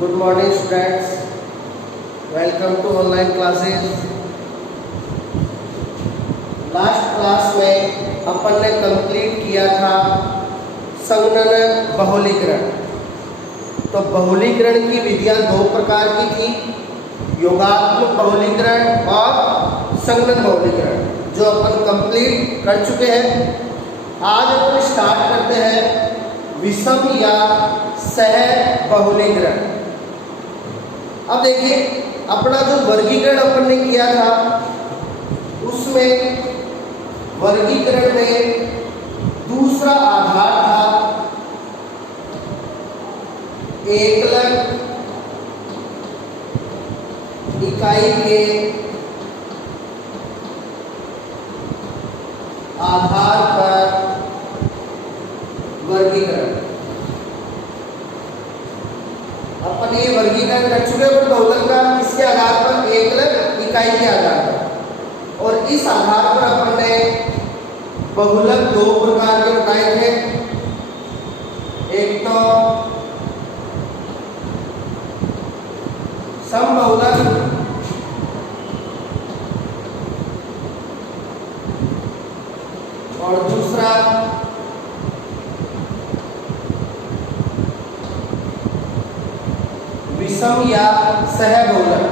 Good morning students, welcome to online classes. Last class में अपन ने कंप्लीट किया था संगणन बहुलीकरण। तो बहुलीकरण की विधियां दो प्रकार की थी, योगात्मक बहुलीकरण और संगणन बहुलीकरण, जो अपन कंप्लीट कर चुके हैं। आज अपन स्टार्ट करते हैं विषम या सह बहुलीकरण। अब देखिए, अपना जो वर्गीकरण अपन ने किया था उसमें वर्गीकरण में दूसरा आधार था एकलक इकाई के आधार पर वर्गीकरण। अपन ये वर्गीकरण कर चुके हैं बहुलक का किसके आधार पर, एकलक इकाई के आधार पर। और इस आधार पर अपन ने बहुलक दो प्रकार के बताए थे, एक तो समबहुलक और दूसरा विषम या सहबहुलक।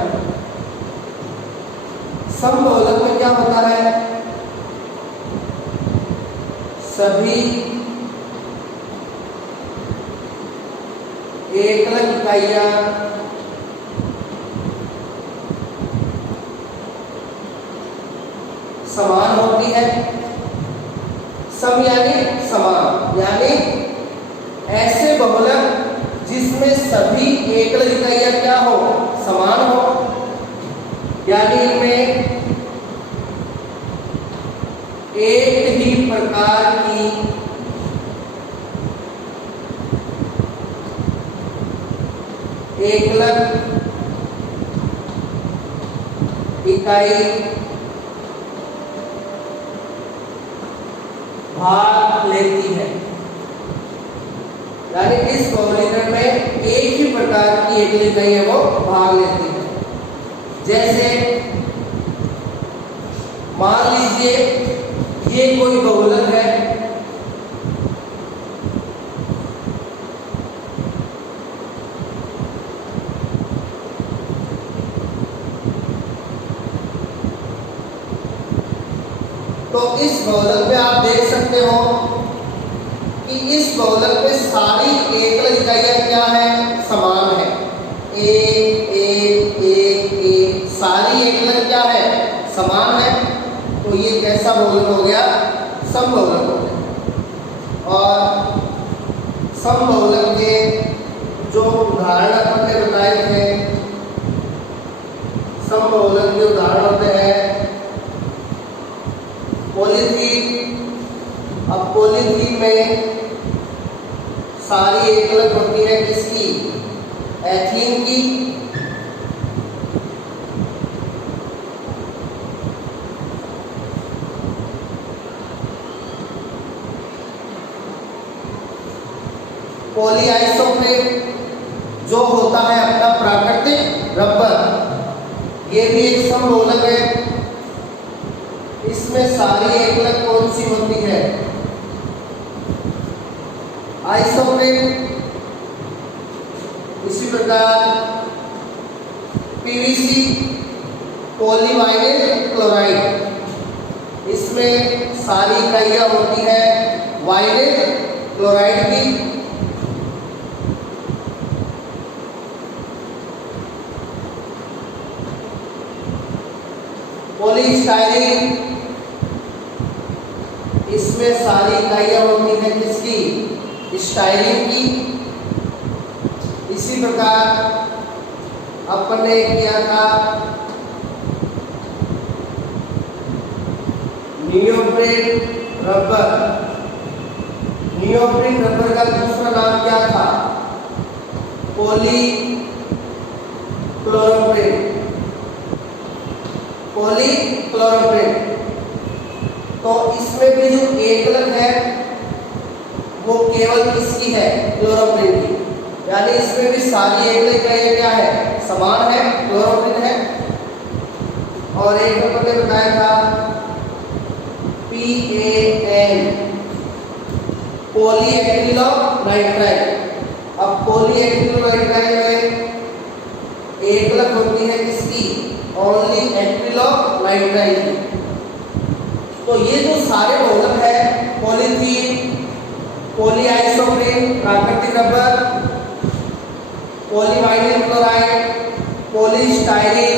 समबहुलक में क्या होता है, सभी एकलक इकाइयां समान होती है। सम यानी समान, यानी ऐसे बहुलक जिसमें सभी एकलक इकाइयां क्या हो, समान हो, यानी इनमें एक ही प्रकार की एकलक इकाई भाग लेती है। यानी इस बहुलीकरण में एक ही प्रकार की एकलक इकाई है वो भाग लेती है। जैसे मान लीजिए ये कोई बहुलक है, तो इस बहुलक में आप देख सकते हो कि इस बहुलक में सारी एकलक इकाइयां क्या है, समान है। एक सारी एकलक क्या है, समान है। तो ये कैसा बहुलक हो गया, समबहुलक हो गया। और समबहुलक के जो उदाहरण अपन ने बताए थे, समबहुलक के उदाहरण होते हैं पॉलीथीन। अब पॉलीथीन में सारी एकलक होती है किसकी, एथीन की। पॉलीआइसोप्रीन जो होता है अपना प्राकृतिक रबर, ये भी एक समबहुलक है। इसमें सारी एकलक कौन सी होती है, आइसोप्रीन। इसी प्रकार पीवीसी, पॉलीवाइनिल क्लोराइड, इसमें सारी इकाइयां होती है वाइनिल क्लोराइड की। पॉलीस्टाइरीन, इसमें सारी इकाइयां होती है किसकी, स्टाइरीन की। इसी प्रकार अपन ने किया था नियोप्रीन रबर। नियोप्रीन रबर का दूसरा नाम क्या था, पॉलीक्लोरोप्रीन। पॉलीक्लोरोप्रीन। तो इसमें भी जो एकलक है वो केवल किसकी है, क्लोरोप्रीन की। यानी इसमें भी सारी एकल इकाइयां क्या है, समान है, क्लोरोफिल है। और एक नंबर ने बताया था PAN, पॉलीएक्रिलोनाइट्राइल। अब पॉलीएक्रिलोनाइट्राइल में एकलक होती है किसकी, ओनली एक्रिलोनाइट्राइल की। तो ये जो सारे बहुलक है, पॉलीथीन, पॉलीआइसोप्रीन प्राकृतिक rubber, polyvinyl chloride, polystyrene,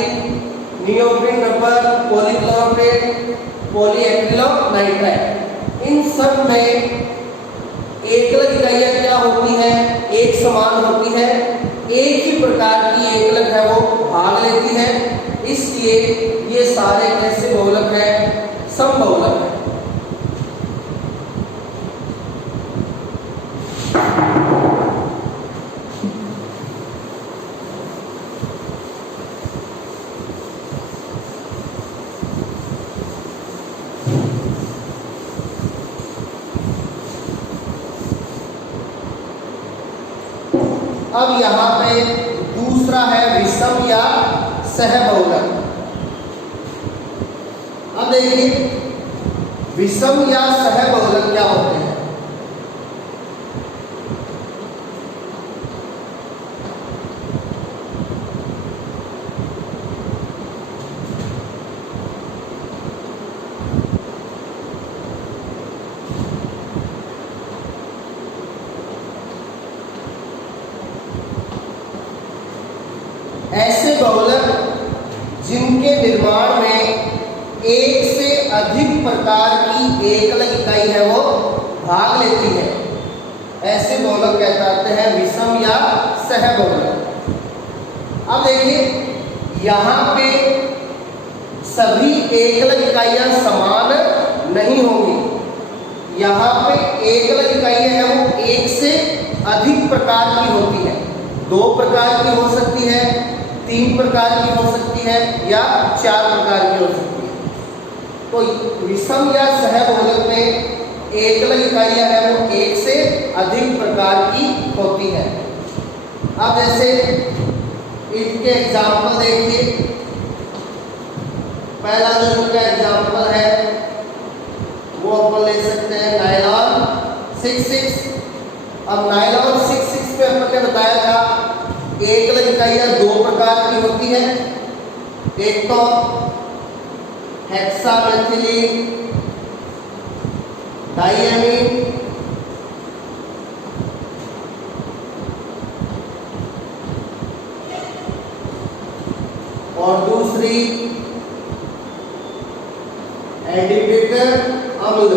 neoprene rubber, polychloroprene, polyacrylonitrile, इन सब में एकलक इकाइयां क्या होती है, एक समान होती है, एक ही प्रकार की एकलक है वो भाग लेती है, इसलिए ये सारे कैसे बहुलक है, समबहुलक है। अब यहाँ पे दूसरा है विषम या सहबहुलक। अब देखिए विषम या सहबहुलक क्या होते हैं। ऐसे बहुलक जिनके निर्माण में एक से अधिक प्रकार की एकलक इकाई है वो भाग लेती है, ऐसे बहुलक कहलाते हैं विषम या सहबहुलक। अब देखिए यहाँ पे सभी एकलक इकाइयां समान नहीं होंगी। यहाँ पे एकलक इकाइयां हैं वो एक से अधिक प्रकार की होती है, 2 प्रकार की हो सकती है, 3 प्रकार की हो सकती है या 4 प्रकार की हो सकती है। तो विषम या सहबहुलक में एकलक इकाइयां हैं वो एक से अधिक प्रकार की होती है। अब जैसे इसके एग्जाम्पल देखिए, पहला जो इनका एग्जाम्पल है वो अपन ले सकते हैं नायलॉन 66। अब नायलॉन 66 पे अपन ने बताया था एकलक इकाइयां 2 प्रकार की होती है, एक तो हेक्सामेथिलीन डाइएमीन, और दूसरी एडिपिक अम्ल।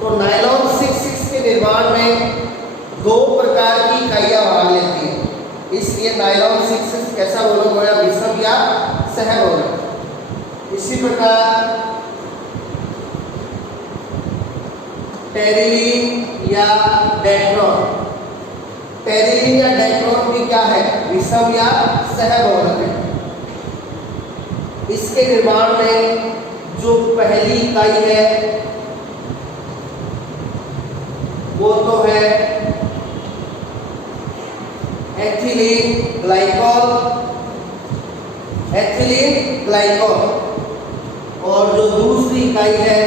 तो नायलॉन 66 के निर्माण में 2 प्रकार की इकाइयां भाग लेती है, इसलिए नायलॉन 66 कैसा बहुलक हो गया, विषम या सहबहुलक। इसी प्रकार टेरिलीन या डेक्रोन, टेरिलीन या डेक्रोन भी क्या है, विषम या सहबहुलक है। इसके निर्माण में जो पहली इकाई है वो तो है एथिलीन ग्लाइकॉल, एथिलीन ग्लाइकॉल, और जो दूसरी इकाई है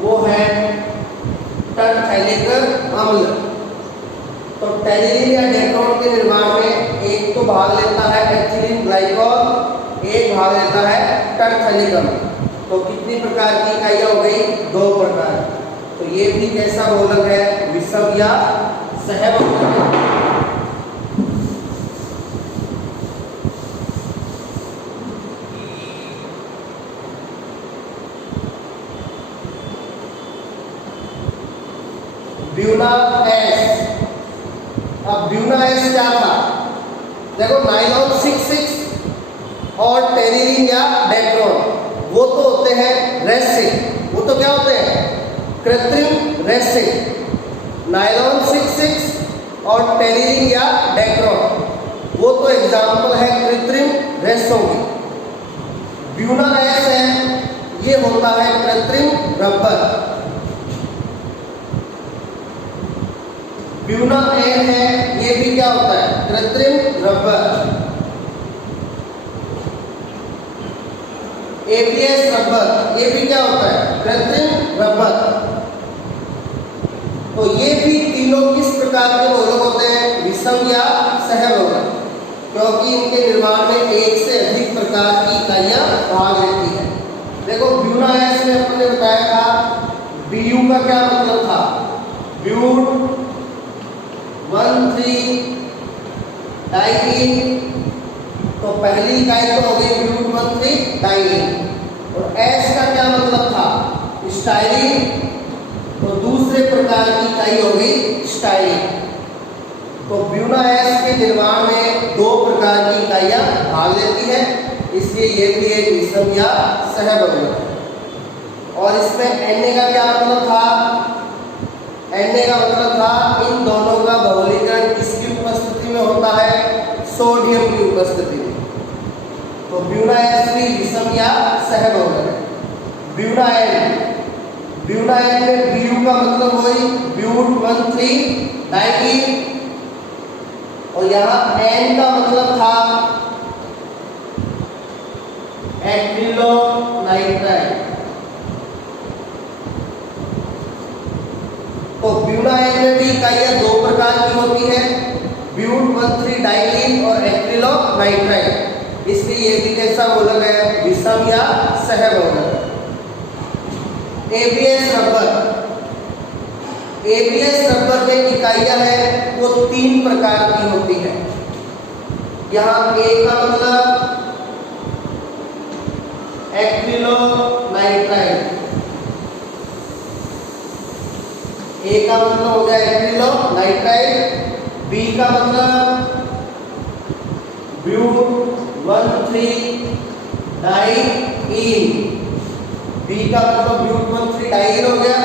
वो है टरफेलिक अम्ल। तो टेरिलीन या डेक्रोन के निर्माण में एक तो भाग लेता है एथिलीन ग्लाइकॉल, एक भाग लेता है टरफेलिक अम्ल। तो कितनी प्रकार की इकाइयां हो गई, 2 प्रकार। तो ये भी कैसा बहुलक है, विषम या सहबहुलक है। Buena S. अब ब्यूना एस क्या था, देखो नायलॉन 66 और टेरिलीन या डेक्रोन वो तो होते हैं रेसिन, वो तो क्या होते हैं, कृत्रिम रेसिन। नायलॉन 66 और टेरिलीन या डेक्रोन वो तो एग्जाम्पल है कृत्रिम रेसों की। ब्यूना एस है, ये होता है कृत्रिम रबर। ब्यूना एन है, ये भी क्या होता है? कृत्रिम रबर। एबीएस रबर, ये भी क्या होता है? कृत्रिम रबर। तो ये भी तीनों किस प्रकार के बहुलक होते हैं? विषम या सहबहुलक, क्योंकि इनके निर्माण में एक से अधिक प्रकार की इकाइयां भाग लेती हैं। देखो ब्यूना एस में हमने बताया था, बीयू का क्या मतलब था? ब्यूट 1,3 डाइईन, तो पहली इकाई तो हो गई ब्यूट 1,3 डाइईन। और एस का क्या मतलब था? स्टाइलिन, तो दूसरे प्रकार की इकाई हो गई स्टाइलिन। तो ब्यूना एस के निर्माण में दो प्रकार की इकाइयां भाग लेती है, इसलिए ये भी एक विषम या सहबहुलक है। और इसमें Na का क्या मतलब था? Na का मतलब था इन दोनों का बहुलीकरण किसकी उपस्थिति में होता है? सोडियम की उपस्थिति में। तो ब्यूना एस भी विषम या सहबहुलक है। ब्यूना एन में Bu का मतलब वही ब्यूट 1,3 डाइईन, और यहाँ N का मतलब था एक्रिलोनाइट्राइड। तो ब्यूना एन में भी इकाइयां दो प्रकार की होती है, ब्यूट 1,3 डाइईन और एक्रिलोनाइट्राइड, इसलिए ये भी कैसा बहुलक है? विषम या सहबहुलक। एबीएस रबर में इकाइयां हैं वो तीन प्रकार की होती है। यहाँ ए का मतलब एक्रिलोनाइट्राइड, ए का मतलब हो गया एक्रिलोनाइट्राइड, बी का मतलब ब्यूट 1,3 डाइईन, बी का मतलब ब्यूट 1,3 डाइईन हो गया,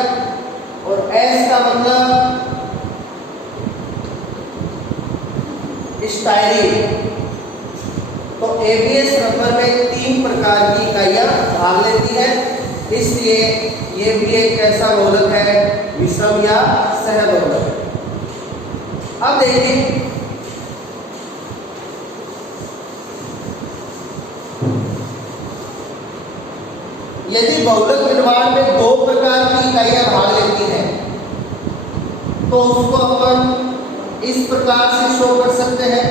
और एस का मतलब स्टाइलिन। तो एबीएस रबर में तीन प्रकार की इकाइयां भाग लेती है, इसलिए ये भी एक ऐसा बहुलक है विषम या सहबहुलक। अब देखिए यदि बहुलक निर्माण में दो प्रकार की इकाइयां भाग लेती हैं तो उसको अपन इस प्रकार से शो कर सकते हैं।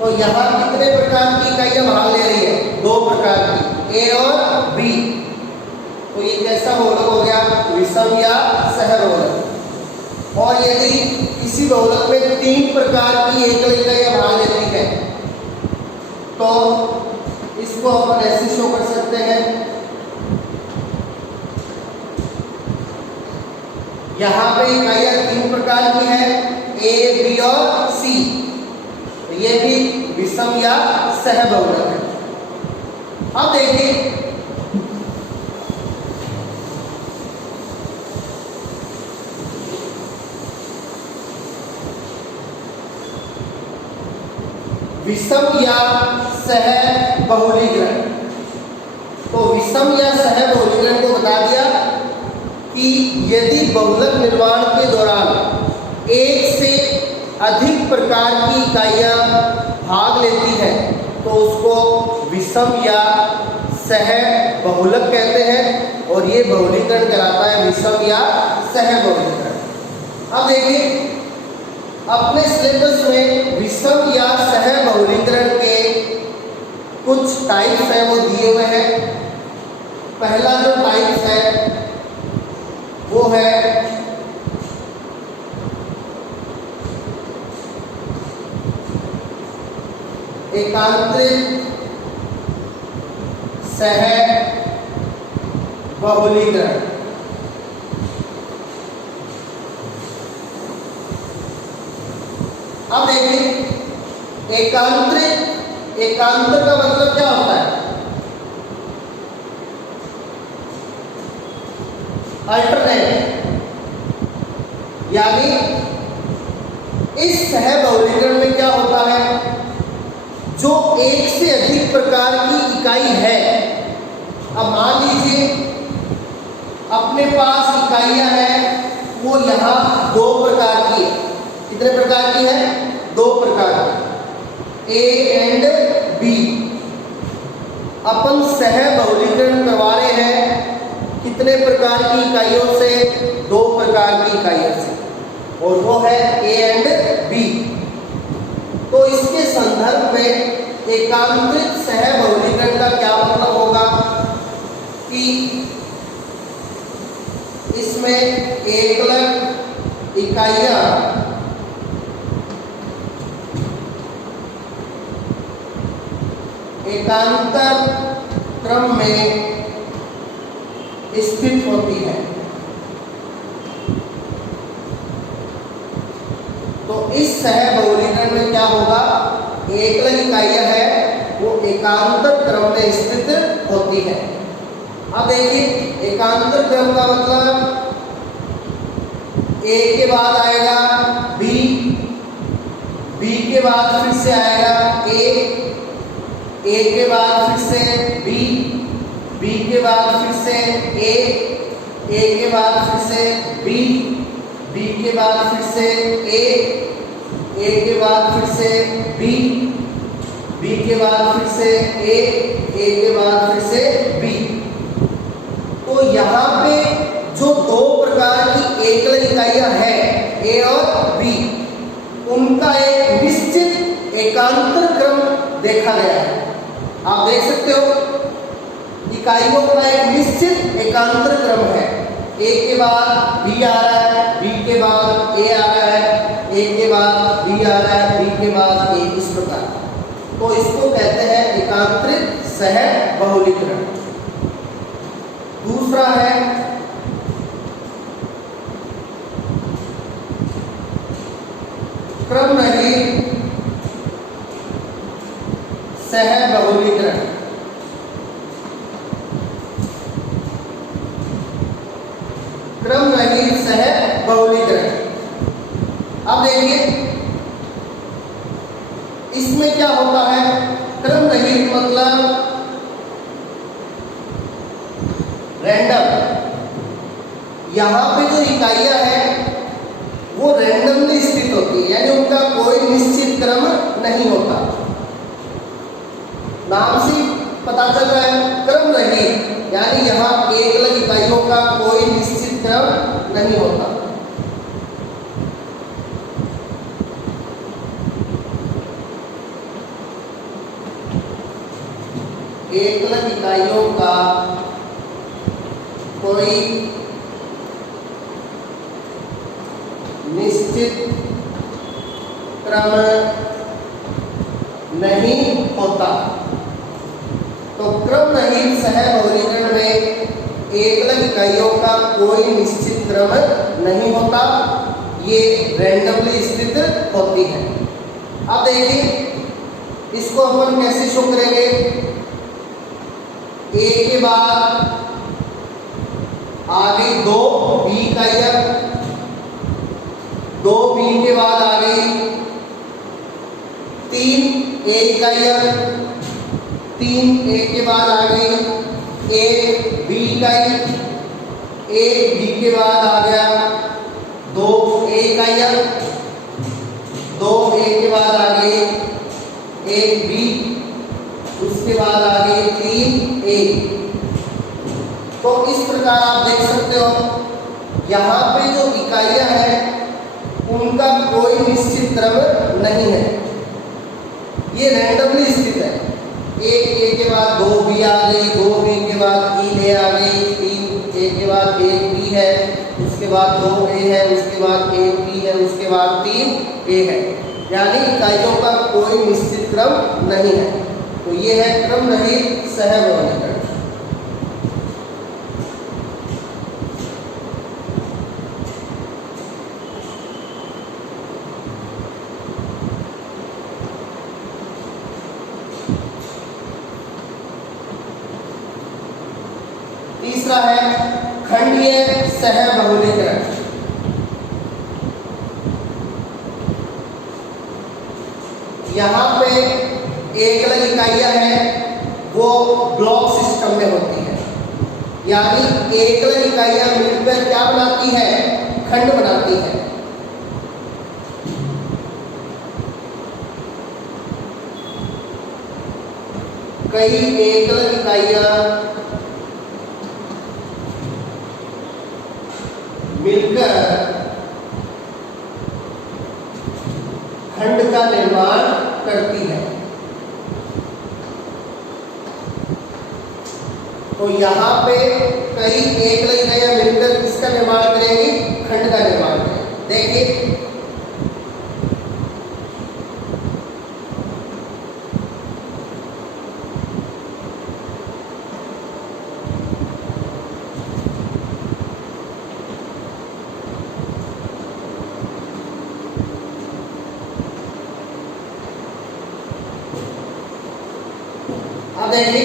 तो यहाँ कितने प्रकार की इकाइयां भाग ले रही है? दो प्रकार की, ए और बी। तो ये कैसा बहुलक हो गया? विषम या सहबहुलक। और यदि इसी बहुलक में तीन प्रकार की एकल इकाइयां भाग लेती है तो इसको अपन ऐसे शो कर सकते हैं। यहाँ पे इकाइयां तीन प्रकार की है, ए, बी और सी, तो ये भी विषम या सहबहुलक है। अब देखिए विषम या सहबहुलीकरण। तो विषम या सहबहुलीकरण को बता दिया कि यदि बहुलक निर्माण के दौरान एक से अधिक प्रकार की इकाइयां भाग लेती हैं तो उसको विषम या सहबहुलक कहते हैं, और ये बहुलीकरण कहलाता है विषम या सहबहुलीकरण। अब देखिए अपने सिलेबस में विषम या सहबहुलीकरण के कुछ टाइप्स हैं वो दिए हुए हैं। पहला जो टाइप्स है वो है एकांतरित सहबहुलीकरण। अब देखिए एकांतर का मतलब क्या होता है? अल्टरनेट, यानी इस सहबहुलीकरण में क्या होता है? जो एक से अधिक प्रकार की इकाई है, अब मान लीजिए अपने पास इकाइयां हैं वो यहाँ दो प्रकार की है। कितने प्रकार की है? दो प्रकार की, ए एंड बी। अपन सह बहुलीकरण करवा रहे हैं कितने प्रकार की इकाइयों से? दो प्रकार की इकाइयों से, और वो है ए एंड बी। तो इसके संदर्भ में एकांतरित सह बहुलीकरण का क्या मतलब होगा कि इसमें एकलक इकाइयां एकांतर क्रम में स्थित होती है। तो इस सह बहुलीकरण में क्या होगा? एकलक इकाइयां है वो एकांतर क्रम में स्थित होती है। अब देखिए, एकांतर क्रम का मतलब ए के बाद आएगा बी, बी के बाद फिर से आएगा ए के बाद फिर से बी के बाद फिर से ए के बाद फिर से बी के बाद फिर से ए के बाद फिर से बी के बाद फिर से ए के बाद फिर से बी। तो यहाँ पे जो दो प्रकार की एकलक इकाइयां हैं ए और बी, उनका एक निश्चित एकांतर क्रम देखा गया है। आप देख सकते हो इकाइयों का एक निश्चित एकांतर क्रम है। ए के बाद बी आ रहा है, बी के बाद ए आ रहा है, ए के बाद बी आ रहा है, बी के बाद ए, इस प्रकार। तो इसको कहते हैं एकांतरित सह बहुलीकरण। दूसरा है क्रम रहित सह बहुलीकरण। क्रम रहित सह बहुलीकरण। अब देखिए इसमें क्या होता है? क्रम रहित मतलब रैंडम। यहाँ पे जो इकाइयां हैं वो रैंडमली स्थित होती है, यानी उनका कोई निश्चित क्रम नहीं होता। नाम से पता चल रहा है क्रम रहित, यानी यहाँ एकलक इकाइयों का कोई निश्चित क्रम नहीं होता। एकलक इकाइयों का कोई निश्चित क्रम नहीं होता। तो क्रम रहित सह बहुलीकरण में एकलक इकाइयों का कोई निश्चित क्रम नहीं होता, ये रैंडमली स्थित होती है। अब देखिए इसको अपन कैसे शो करेंगे? ए के बाद आ गई दो बी इकाइयां, दो बी के बाद आ गई तीन ए इकाइयां, तीन ए के बाद आ गई ए बी इकाई, ए बी के बाद आ गया दो ए इकाइयां, दो ए के बाद आ गई एक बी, उसके बाद आ गई तीन ए। तो इस प्रकार आप देख सकते हो यहाँ पे जो इकाइयां हैं उनका कोई निश्चित क्रम नहीं है, ये रैंडमली स्थित है। एक ए के बाद दो बी आ गई, दो बी के बाद तीन ए आ गई, तीन ए के बाद एक बी है, उसके बाद दो ए है, उसके बाद एक बी है, उसके बाद तीन ए है, यानी इकाइयों का कोई निश्चित क्रम नहीं है। तो ये है क्रम रहित सह बहुलीकरण। तीसरा है खंडीय सह बहुलीकरण। यहाँ पे एकलक इकाइयां हैं वो ब्लॉक सिस्टम में होती है, यानी एकल इकाइयां मिलकर क्या बनाती है? खंड बनाती है। कई एकल इकाइयां मिलकर खंड का निर्माण करती है। तो यहाँ पे कई एकल इकाइयां मिलकर किसका निर्माण करेंगी? खंड का निर्माण करेंगी। देखिए अब देखिए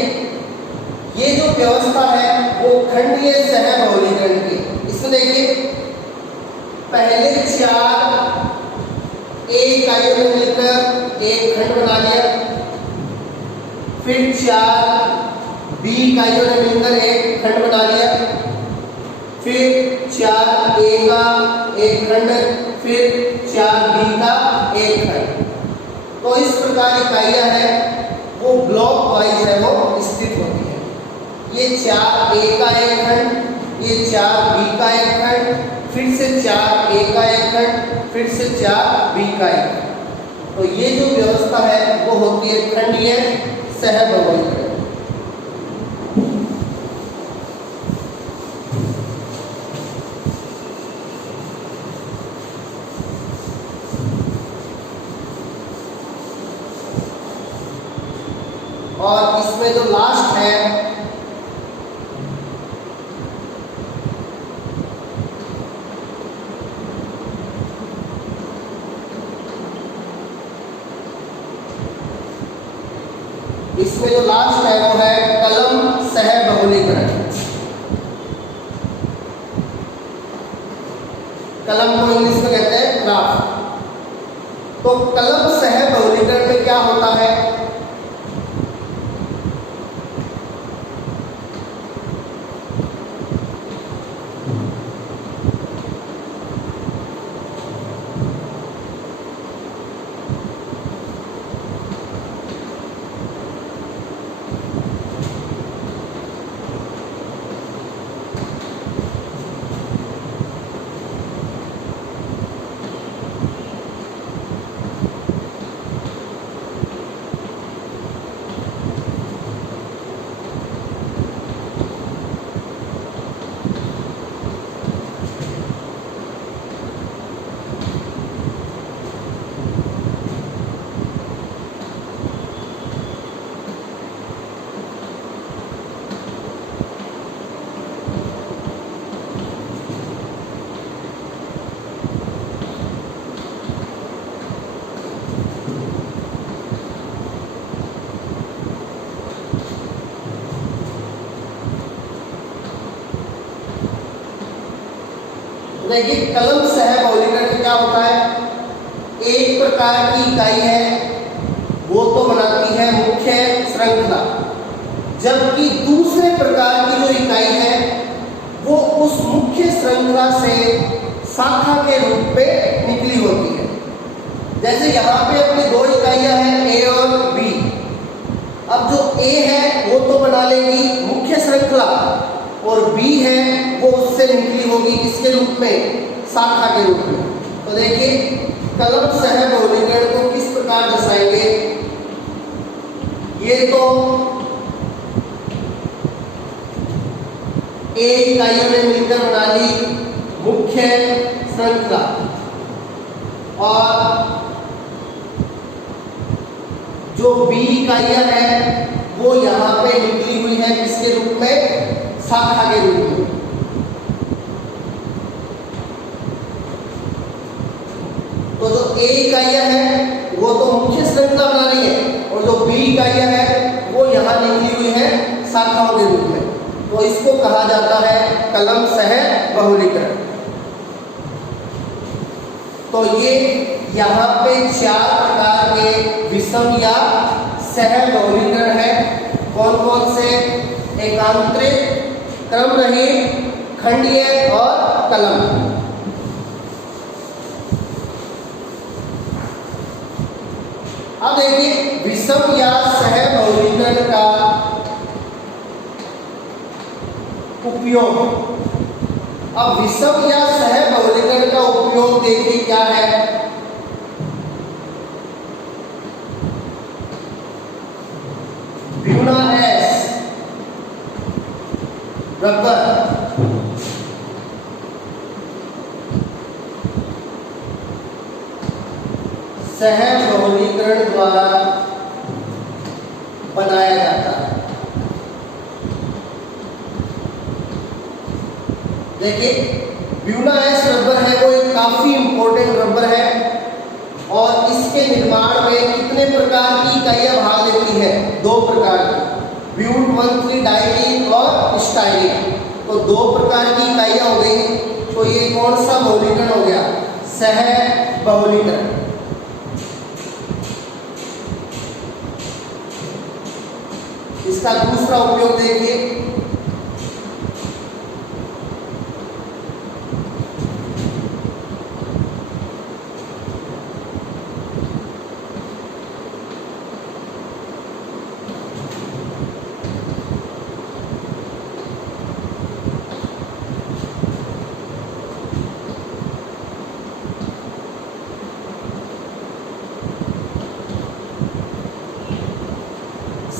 ये जो व्यवस्था है वो खंडीय सहबहुलीकरण की। इसमें देखिए पहले 4 ए इकाइयों ने मिलकर एक खंड बना लिया, फिर 4 बी इकाइयों ने मिलकर एक खंड बना लिया, फिर 4 ए का एक खंड, फिर 4 बी का एक खंड। तो इस प्रकार इकाइयां हैं वो ब्लॉक वाइज है वो स्थित होती है। ये 4 ए का एक खंड, ये 4 बी का एक खंड, फिर से 4 ए का एक खंड, फिर से 4 बी का एक खंड। तो ये जो व्यवस्था है वो होती है खंडीय सहबहुलीकरण। और इसमें जो लास्ट है इसमें जो लास्ट है वो है कलम सहबहुलीकरण। कलम को इंग्लिश में कहते हैं ग्राफ। तो कलम सहबहुलीकरण में क्या होता है? देखिए कलम सहबहुलीकरण में क्या होता है? एक प्रकार की इकाई है वो तो बनाती है मुख्य श्रृंखला, जबकि दूसरे प्रकार की जो इकाई है वो उस मुख्य श्रृंखला से शाखा के रूप में निकली होती है। जैसे यहाँ पे अपनी 2 इकाइयां हैं ए और बी। अब जो ए है वो तो बना लेगी मुख्य श्रृंखला, और बी है वो उससे निकली होगी किसके रूप में? शाखा के रूप में। तो देखिए कलम सहबहुलीकरण को किस प्रकार दर्शाएंगे? ये तो ए इकाइयों ने मिलकर बना ली मुख्य श्रृंखला, और जो बी इकाइयां हैं वो यहाँ पे निकली हुई है किसके रूप में? शाखा के रूप में। तो जो ए इकाइयां हैं वो तो मुख्य श्रृंखला बना रही है, और जो बी इकाइयां हैं वो यहाँ निकली हुई है शाखाओं के रूप में। तो इसको कहा जाता है कलम सहबहुलीकरण। तो ये यहाँ पे 4 प्रकार के विषम या सहबहुलीकरण है। कौन कौन से? एकांतरित, क्रम रहित, खंडीय और कलम। अब देखिए विषम या सहबहुलीकरण का उपयोग। अब विषम या सहबहुलीकरण का उपयोग देखिए क्या है। ब्यूना एस रबर, सहबहुलीकरण द्वारा बनाया जाता है। देखिए ब्यूना एस रबर है वो एक काफी इंपॉर्टेंट रबर है और इसके निर्माण में कितने प्रकार की इकाइयां भाग लेती है? 2 प्रकार की, ब्यूट 1,3 डाइलीन और स्टाइलीन। तो 2 प्रकार की इकाइयां हो गई। तो ये कौन सा बहुलीकरण हो गया? सहबहुलीकरण। इसका दूसरा उपयोग देखिए।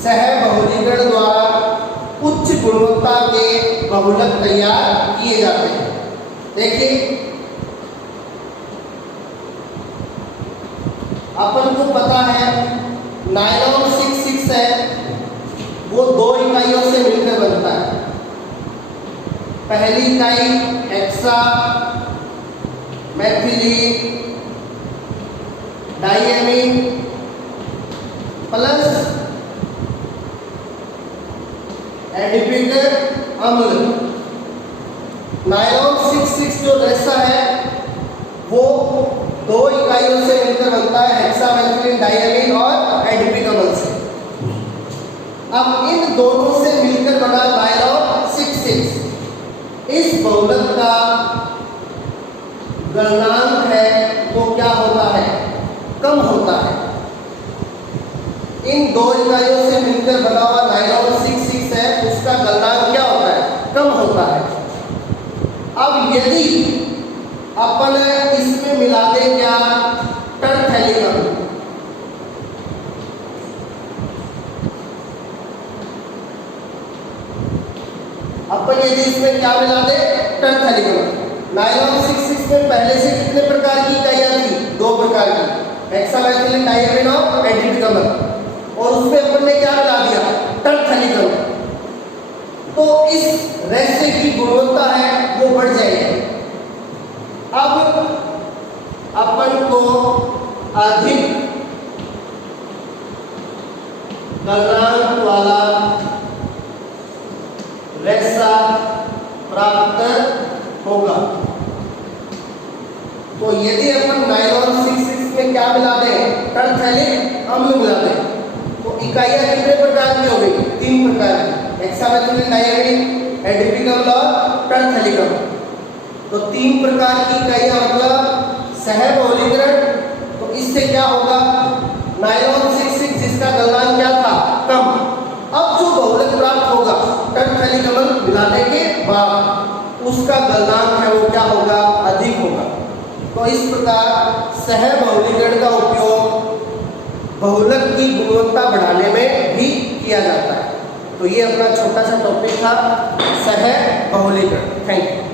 सहबहुलीकरण द्वारा उच्च गुणवत्ता के बहुलक तैयार किए जाते हैं। देखिए अपन को पता है नायलॉन 6,6 है वो 2 इकाइयों से मिलकर बनता है। पहली इकाई हेक्सा मैथिलीन डाइएमीन प्लस एडिपिक अम्ल। नायलॉन 6,6 जो रेशा है वो 2 इकाइयों से मिलकर बनता है, हेक्सामेथिलीन डाइएमीन और एडिपिक अम्ल से। अब इन दोनों से मिलकर बना नायलॉन 6,6, इस बहुलक का गलनांक है वो क्या होता है? कम होता है। इन 2 इकाइयों से मिलकर बना हुआ नायलॉन 6,6 है उसका गलनांक क्या होता है? कम होता है। अब यदि अपन इसमें मिला दें क्या? टरथैलिक अम्ल। अपन यदि इसमें क्या मिला दें? टरथैलिक अम्ल। नायलॉन 6,6 में पहले से कितने प्रकार की इकाइयां थी? 2 प्रकार की, हेक्सामेथिलीन डाइएमीन और एडिपिक अम्ल। और उसमें अपन ने क्या मिला दिया? टरथैलिक अम्ल। तो इस रेशे की गुणवत्ता है वो बढ़ जाएगी। अब अपन को अधिक गलनांक वाला रेशा प्राप्त होगा। तो यदि अपन नायलॉन 6,6 में क्या मिला दें? टरथैलिक अम्ल मिला दें तो इकाइयां कितने प्रकार की हो गई? 3 प्रकार की, हेक्सामेथिलीन डाइएमीन एडिपिक अम्ल और टरथैलिक अम्ल। तो 3 प्रकार की इकाइयां मतलब सहबहुलीकरण। तो इससे क्या होगा? नायलॉन 6,6 जिसका गलनांक क्या था? कम। अब जो बहुलक प्राप्त होगा टरथैलिक अम्ल मिलाने के बाद उसका गलनांक है वो क्या होगा? अधिक होगा। तो इस प्रकार सहबहुलीकरण का उपयोग बहुलक की गुणवत्ता बढ़ाने में भी किया जाता है। तो ये अपना छोटा सा टॉपिक था सहबहुलीकरण। Thank you.